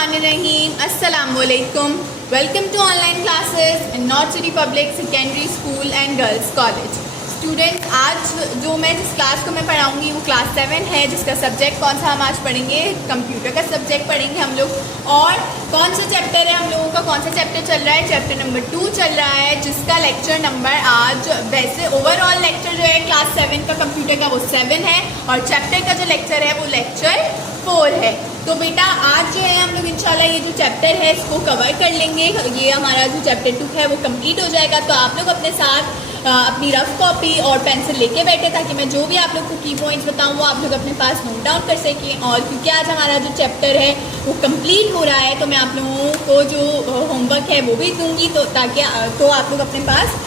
बिस्मिल्लाहिर्रहमानिर्रहीम। अस्सलाम वालेकुम। Welcome to online classes in north city public secondary school and girls college. Students, आज जो मैं जिस क्लास को मैं पढ़ाऊंगी वो क्लास 7 है, जिसका सब्जेक्ट कौन सा हम आज पढ़ेंगे, कंप्यूटर का सब्जेक्ट पढ़ेंगे हम लोग। और कौन सा चैप्टर है हम लोगों का, कौन सा चैप्टर चल रहा है, चैप्टर नंबर 2 चल रहा है, जिसका लेक्चर नंबर आज, वैसे ओवरऑल लेक्चर जो है क्लास 7 का कंप्यूटर का वो 7 है और चैप्टर का जो लेक्चर है वो लेक्चर 4 है। तो बेटा आज जो है हम लोग इंशाल्लाह ये जो चैप्टर है इसको कवर कर लेंगे। ये हमारा जो चैप्टर 2 है वो कंप्लीट हो जाएगा। तो आप लोग अपने साथ अपनी रफ कॉपी और पेंसिल लेके बैठे, ताकि मैं जो भी आप लोग को की पॉइंट्स बताऊँ वो आप लोग अपने पास नोट डाउन कर सकें। और क्योंकि आज हमारा जो चैप्टर है वो कंप्लीट हो रहा है तो मैं आप लोगों को जो होमवर्क है वो भी दूँगी, तो ताकि आप लोग अपने पास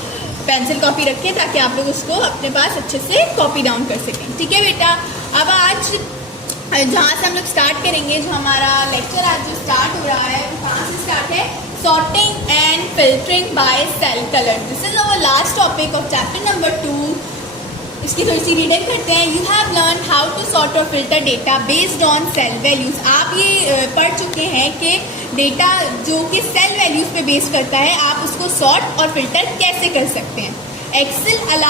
पेंसिल कॉपी रखें ताकि आप लोग उसको अपने पास अच्छे से कॉपी डाउन कर सकें। ठीक है बेटा। अब आज जहाँ से हम लोग स्टार्ट करेंगे, जो हमारा लेक्चर आज जो स्टार्ट हो रहा है वो कहाँ से स्टार्ट है, sorting and filtering by cell colour. This is our last topic of chapter number 2। इसकी थोड़ी सी रीडिंग करते हैं। You have learn how to sort और filter data based on cell values. आप ये पढ़ चुके हैं कि डेटा जो कि सेल वैल्यूज़ पे बेस करता है, आप उसको सॉर्ट और फिल्टर कैसे कर सकते हैं। Excel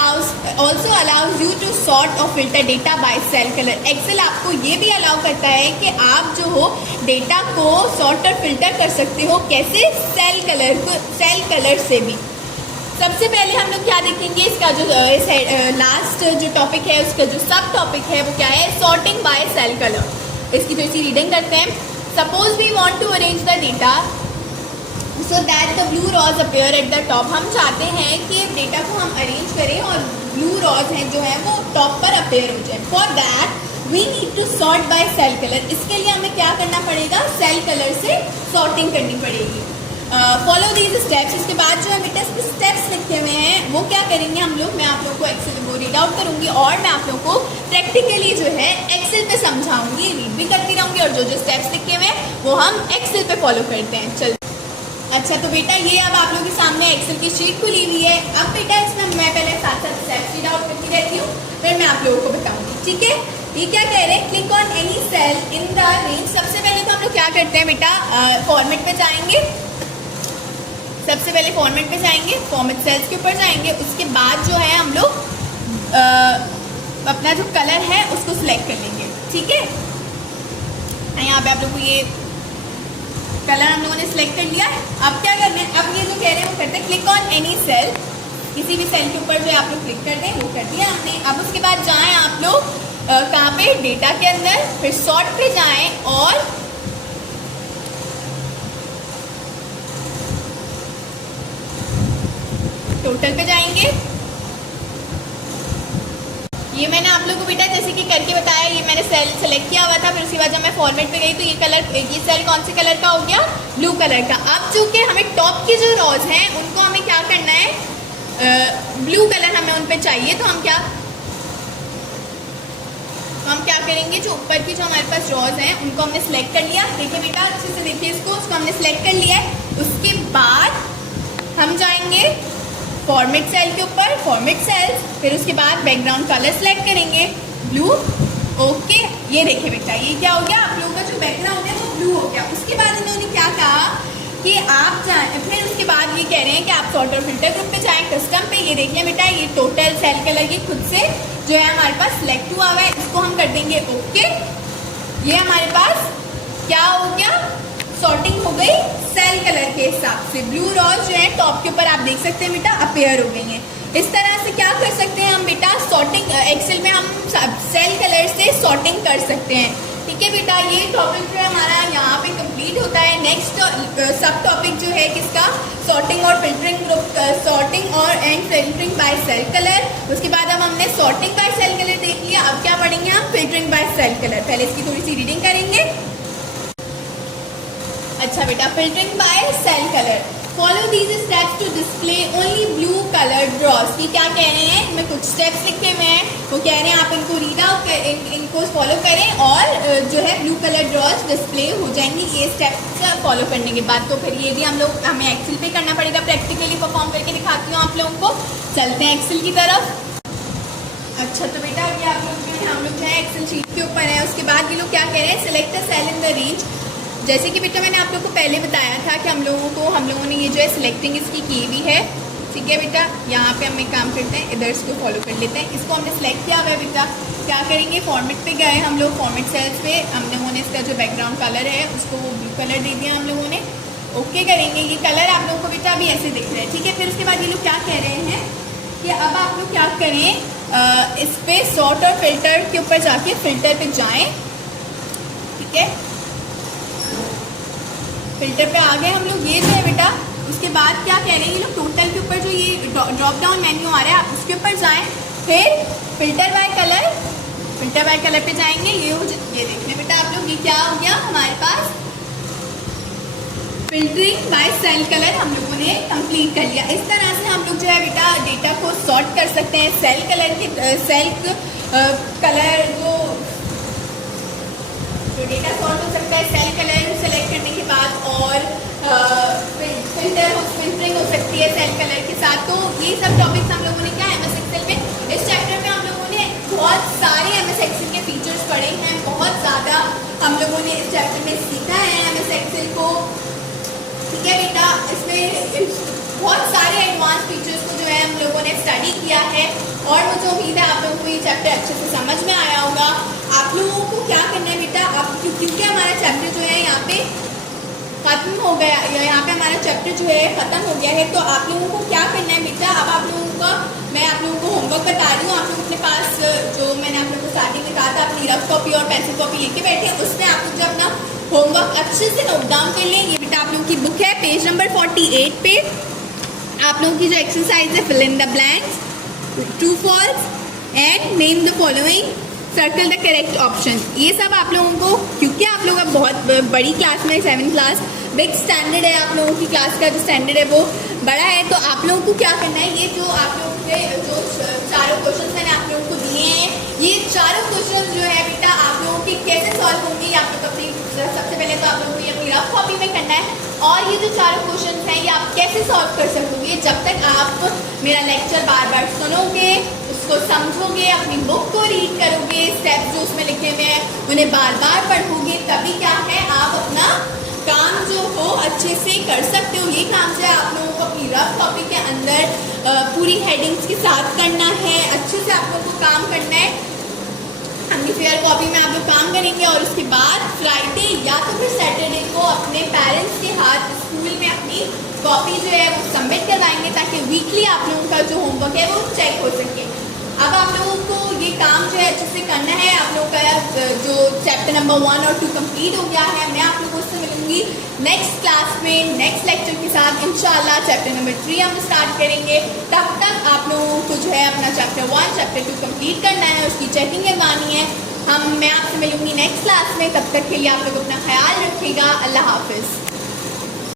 also allows you to sort और filter data by cell color। Excel आपको ये भी अलाउ करता है कि आप जो हो डेटा को सॉर्ट और फिल्टर कर सकते हो। कैसे? सेल कलर से भी। सबसे पहले हम लोग क्या देखेंगे, इसका जो लास्ट जो टॉपिक है उसका जो सब टॉपिक है वो क्या है, सॉर्टिंग बाय सेल कलर। इसकी थोड़ी सी रीडिंग करते हैं। Suppose we want to arrange the data so that the blue rows appear at the top. हम चाहते हैं कि डेटा को हम अरेंज करें और ब्लू रॉज हैं जो है वो टॉप पर अपेयर हो जाए। For that we need to sort by cell colour. इसके लिए हमें क्या करना पड़ेगा, सेल कलर से सॉर्टिंग करनी पड़ेगी। Follow these steps. इसके बाद जो है बेटा स्टेप्स लिखे हुए हैं वो क्या करेंगे हम लोग, मैं आप लोग को एक्सेल को रीड आउट करूंगी और मैं आप लोग को प्रैक्टिकली जो है एक्सेल पे समझाऊंगी, रीड भी करती रहूंगी और जो जो स्टेप्स लिखे हुए हैं वो हम एक्सेल पे फॉलो करते हैं। चल अच्छा, तो बेटा ये अब आप लोगों के सामने एक्सेल की शीट खुली हुई है। अब बेटा इसमें मैं पहले साथ साथ स्टेप्स रीड आउट करती रहती हूँ, फिर मैं आप लोगों को बताऊंगी। ठीक है, ये क्या कह रहे हैं, click on any cell in the range. सबसे पहले तो हम लोग क्या करते हैं बेटा, फॉर्मेट पे जाएंगे। सबसे पहले फॉर्मेट पे जाएंगे, फॉर्मेट सेल्स के ऊपर जाएंगे। उसके बाद जो है हम लोग अपना जो कलर है उसको सिलेक्ट कर लेंगे। ठीक है, यहाँ पे आप लोग को ये कलर हम लोगों ने सिलेक्ट कर लिया है। अब क्या करना है, अब ये जो कह रहे हैं वो करते हैं क्लिक ऑन एनी सेल। किसी भी सेल के ऊपर जो आप लोग क्लिक कर दें, वो कर दिया हमने। अब उसके बाद जाएं आप लोग कहाँ पे, डेटा के अंदर, फिर सॉर्ट पे जाएं और टोटल पे जाएंगे। ये मैंने आप लोगों को बेटा जैसे कि करके बताया, ये मैंने सेल सेलेक्ट किया हुआ था। फिर उसके बाद जब मैं फॉर्मेट पे गई तो ये सेल कौन से कलर का हो गया, ब्लू कलर का। अब चूंकि हमें टॉप की जो रॉज हैं उनको हमें क्या करना है, ब्लू कलर हमें उन पे चाहिए। तो हम क्या करेंगे, जो ऊपर की जो हमारे पास रॉज हैं उनको हमने सेलेक्ट कर लिया। देखिए बेटा अच्छे से देखिए इसको हमने सेलेक्ट कर लिया है। उसके बाद हम जाएंगे फॉर्मेट सेल के ऊपर, फॉर्मेट सेल्स, फिर उसके बाद बैकग्राउंड कलर सेलेक्ट करेंगे, ब्लू। ओके, ये देखिए बेटा ये क्या हो गया, आप लोगों का जो बैकग्राउंड है वो ब्लू हो गया। उसके बाद इन्होंने क्या कहा कि आप जाए, फिर उसके बाद ये कह रहे हैं कि आप सॉर्ट और फिल्टर ग्रुप पे जाएं, कस्टम पे। ये देखिए बेटा ये टोटल सेल कलर ये खुद से जो है हमारे पास सिलेक्ट हुआ हुआ है, इसको हम कर देंगे ओके। ये हमारे पास क्या हो गया, सॉर्टिंग हो गई सेल कलर के हिसाब से। ब्लू रॉज जो है टॉप के ऊपर आप देख सकते हैं बेटा अपेयर हो गई हैं। इस तरह से क्या कर सकते हैं हम बेटा, सॉर्टिंग एक्सेल में हम सेल कलर से सॉर्टिंग कर सकते हैं। ठीक है बेटा, ये टॉपिक जो है हमारा यहाँ पे कंप्लीट होता है। नेक्स्ट सब टॉपिक जो है किसका, सॉर्टिंग और फिल्टरिंग ग्रुप, सॉर्टिंग और and filtering by cell colour. उसके बाद अब हमने सॉर्टिंग बाय सेल कलर देख लिया। अब क्या पढ़ेंगे हम, फिल्टरिंग बाय सेल कलर। पहले इसकी थोड़ी सी रीडिंग करेंगे। अच्छा बेटा, filtering by cell colour. Follow these steps to display only blue coloured rows. ये क्या कह रहे हैं, मैं कुछ स्टेप्स लिखे हुए हैं, वो कह रहे हैं आप इनको रीड आउट इनको फॉलो करें और जो है ब्लू कलर ड्रॉज डिस्प्ले हो जाएंगी ये स्टेप्स फॉलो करने के बाद। तो फिर ये भी हमें एक्सेल पे करना पड़ेगा, प्रैक्टिकली परफॉर्म करके दिखाती हूँ आप लोगों को। चलते हैं एक्सेल की तरफ। अच्छा तो बेटा ये आप लोग जो है हम लोग जो है एक्सेल शीट के ऊपर है। उसके बाद ये लोग क्या कह रहे हैं, select the cell in the range जैसे कि बेटा मैंने आप लोगों को पहले बताया था कि हम लोगों ने ये जो है सिलेक्टिंग इसकी की हुई है, ठीक है बेटा। यहाँ पे हम एक काम करते हैं, इधर इसको फॉलो कर लेते हैं। इसको हमने सेलेक्ट किया हुआ है बेटा। क्या करेंगे, फॉर्मेट पे गए हम लोग, फॉर्मेट सेल्स पे हम लोगों ने इसका जो बैकग्राउंड कलर है उसको वो ब्लू कलर दे दिया हम लोगों ने। ओके करेंगे, ये कलर आप लोगों को बेटा अभी ऐसे दिख रहा है, ठीक है। फिर उसके बाद ये लोग क्या कह रहे हैं कि अब आप लोग क्या करें, इस पे सॉर्ट और फिल्टर के ऊपर जाके फिल्टर पे जाएं, ठीक है। फिल्टर पे आ गए हम लोग, ये जो है बेटा। उसके बाद क्या कह रहे हैं ये लोग, टोटल के ऊपर जो ये ड्रॉप डाउन मेन्यू आ रहा है आप उसके ऊपर जाएं, फिर फिल्टर बाय कलर पे जाएंगे। ये देखने बेटा आप लोग, ये क्या हो गया हमारे पास, फिल्टरिंग बाय सेल कलर हम लोगों ने कंप्लीट कर लिया। इस तरह से हम लोग जो है बेटा डेटा को सॉर्ट कर सकते हैं। सेल कलर जो डेटा सॉर्ट हो सकता है सेल कलर सेलेक्ट करने के बाद, और फिल्टरिंग हो सकती है सेल कलर के साथ। तो ये सब टॉपिक्स हम लोगों ने क्या MS एक्सेल में, इस चैप्टर में हम लोगों ने बहुत सारे MS एक्सेल के फीचर्स पढ़े हैं, बहुत ज़्यादा हम लोगों ने इस चैप्टर में सीखा है MS एक्सेल को, ठीक है बेटा। इसमें बहुत सारे एडवांस फीचर्स को जो है हम लोगों ने स्टडी किया है, और मुझे उम्मीद है आप लोगों को ये चैप्टर अच्छे से समझ में आया होगा। आप लोगों को क्या करना है बेटा, आप क्योंकि हमारा चैप्टर जो है यहाँ पे खत्म हो गया, यहाँ पे हमारा चैप्टर जो है ख़त्म हो गया है, तो आप लोगों को क्या करना है बेटा, अब आप लोगों का मैं आप लोगों को होमवर्क बता रही हूँ। आप लोग अपने पास जो मैंने आप लोगों को स्टार्टिंग में कहा था अपनी रफ कॉपी और पेंसिल कॉपी लेके बैठे हैं, उसमें आप लोग जो अपना होमवर्क अच्छे से नोट डाउन कर लें। ये बेटा आप लोगों की बुक है, पेज नंबर 48 पे आप लोगों की जो एक्सरसाइज है, fill in the blanks, true false and name the following, circle the correct option. ये सब आप लोगों को, क्योंकि आप लोग अब बहुत बड़ी क्लास में, 7th क्लास बिग स्टैंडर्ड है, आप लोगों की क्लास का जो स्टैंडर्ड है वो बड़ा है, तो आप लोगों को क्या करना है, ये जो आप लोगों के जो चारों क्वेश्चन मैंने आप लोगों को दिए हैं, ये चारों क्वेश्चन जो है बेटा आप लोगों के कैसे सॉल्व होंगे, आप लोग अपनी सबसे पहले तो आप लोगों को ये अपनी रफ कॉपी में करना है, और ये जो चारों क्वेश्चन हैं ये आप कैसे सॉल्व कर सकोगे, जब तक आप मेरा लेक्चर बार बार सुनोगे, उसको समझोगे, अपनी बुक को रीड करोगे, स्टेप्स जो उसमें लिखे हुए हैं उन्हें बार बार पढ़ोगे, तभी क्या है आप अपना काम जो हो अच्छे से कर सकते हो। ये काम जो है आप लोगों को अपनी रफ कॉपी के अंदर पूरी हेडिंग्स के साथ करना है, अच्छे से आप लोगों को काम करना है। अपनी फेयर कॉपी में आप लोग काम करेंगे, और उसके बाद फ्राइडे या तो फिर सैटरडे को अपने पेरेंट्स के हाथ स्कूल में अपनी कॉपी जो है वो सबमिट करवाएंगे, ताकि वीकली आप लोगों का जो होमवर्क है वो चेक हो सके। अब आप लोगों को ये काम जो है अच्छे से करना है। आप लोगों का जो चैप्टर नंबर 1 और 2 कंप्लीट हो गया है। मैं आप लोगों से मिलूंगी नेक्स्ट क्लास में नेक्स्ट लेक्चर के साथ इंशाल्लाह। चैप्टर नंबर 3 हम स्टार्ट करेंगे। तब तक आप लोगों को जो है अपना चैप्टर 1 चैप्टर 2 कंप्लीट करना है, उसकी चेकिंग करवानी है। मैं आपसे मिलूंगी नेक्स्ट क्लास में। तब तक के लिए आप लोग अपना ख्याल रखिएगा। अल्लाह हाफिज़।